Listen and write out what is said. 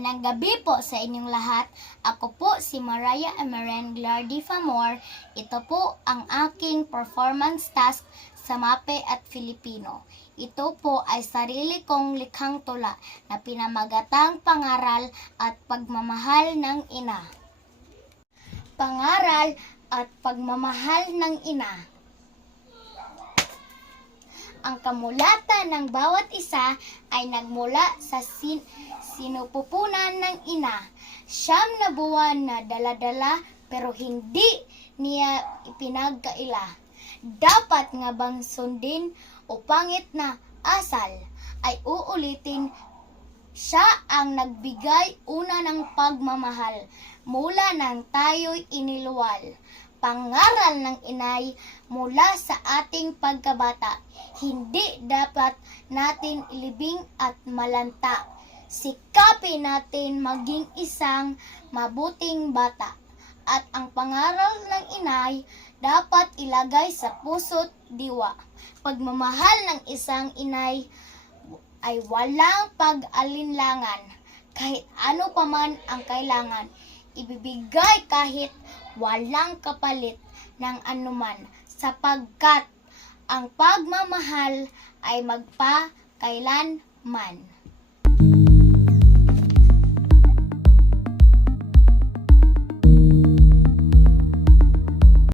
Magandang gabi po sa inyong lahat. Ako po si Mariah Emeren Glardi Famor. Ito po ang aking performance task sa MAPE at Filipino. Ito po ay sarili kong likhang tula na pinamagatang pangaral at pagmamahal ng ina. Pangaral at pagmamahal ng ina. Ang kamulatan ng bawat isa ay nagmula sa sinupupunan ng ina. 9 na buwan na dala-dala pero hindi niya ipinagkaila. Dapat nga bang sundin o pangit na asal ay uulitin, siya ang nagbigay una ng pagmamahal mula nang tayo'y iniluwal. Pangaral ng inay mula sa ating pagkabata, hindi dapat natin ilibing at malanta. Sikapin natin maging isang mabuting bata. At ang pangaral ng inay dapat ilagay sa puso't diwa. Pagmamahal ng isang inay ay walang pag-alinlangan. Kahit ano paman ang kailangan, ibibigay kahit walang kapalit ng anuman, sapagkat ang pagmamahal ay magpakailanman.